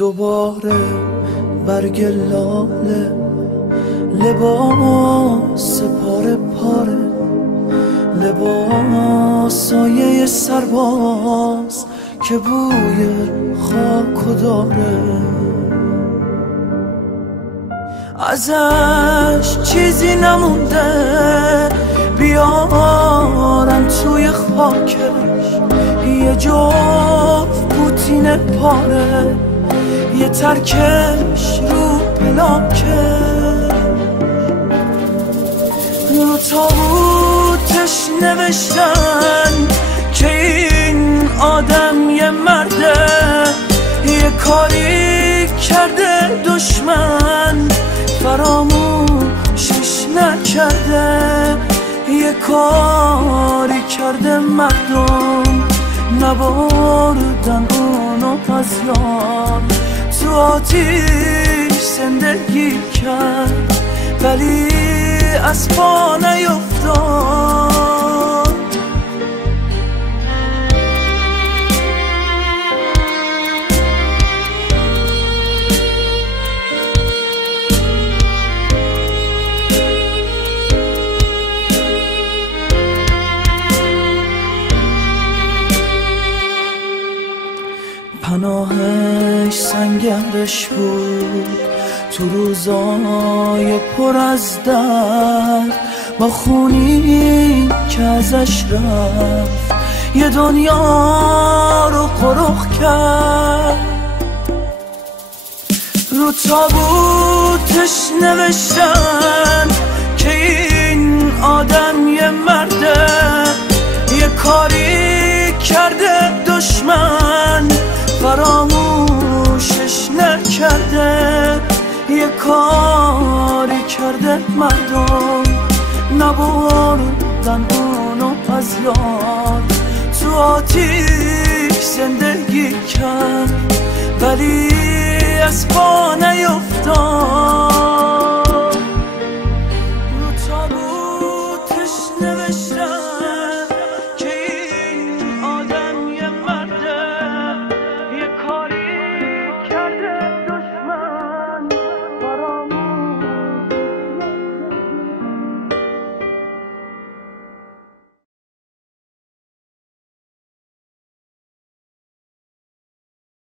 دوباره برگ لاله، لباس پاره پاره، لباس سایه سرباز که بوی خاکو داره. ازش چیزی نمونده بیارن توی خاکش، یه جفت پوتین پاره، یه ترکش رو پلاکش. رو تابوتش نوشتن که این آدم یه مرده، یه کاری کرده دشمن فراموشش نکرده، یه کاری کرده مردم نبردن اونو از یاد. تو آتیش زندگی کرد ولی از پا نیفتاد. پناهش سنگرش بود تو روزای پر از درد، با خونی که ازش رفت یه دنیا رو غرق کرد. رو تابوتش نوشتن که این آدم یه مرده، یه کاری کرده دشمن فراموشش نکرده، یه کاری کرده مردم نبردن اونو از یاد. تو آتیش زندگی کرد ولی از پا نیفتاد.